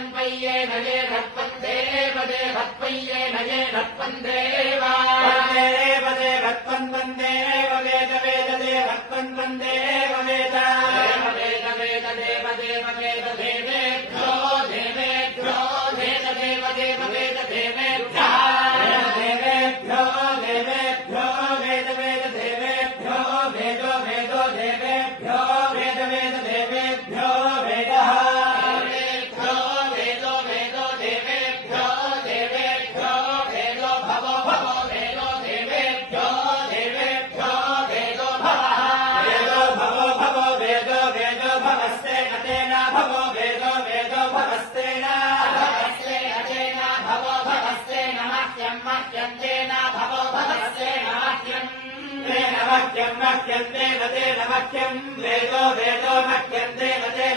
धत्पय्येन ये धत्पन्देव देवत्पय्येन ये धत्पन्देव धत्पन्देव वेद वेद देवत्पन्देव वेद वेद वेद देव देव वेद देवेभ्यो देवेभ्यो वेद देव देव वेद देवेभ्यः देवेभ्यो देवेभ्यो वेद वेद देवेभ्यो वेदो वेदो देवेभ्यो वेद वेद देवेभ्यो वेदः देवेभ्यो वेदो वेदो देवेभ्यो देवेभ्यो वेदो भवो भवो वेदो देवेभ्यो देवेभ्यो वेदो भवः वेदो भवो भवो वेदो वेदो भवस्तेन तेन भवो वेदो वेदो भवस्तेन भवस्तेन भवो भवस्तेन मह्यं मह्यं तेन भवो भवस्तेन मह्यं तेन मह्यं मह्यं तेन तेन मह्यं वेदो वेदो मह्यं तेन तेन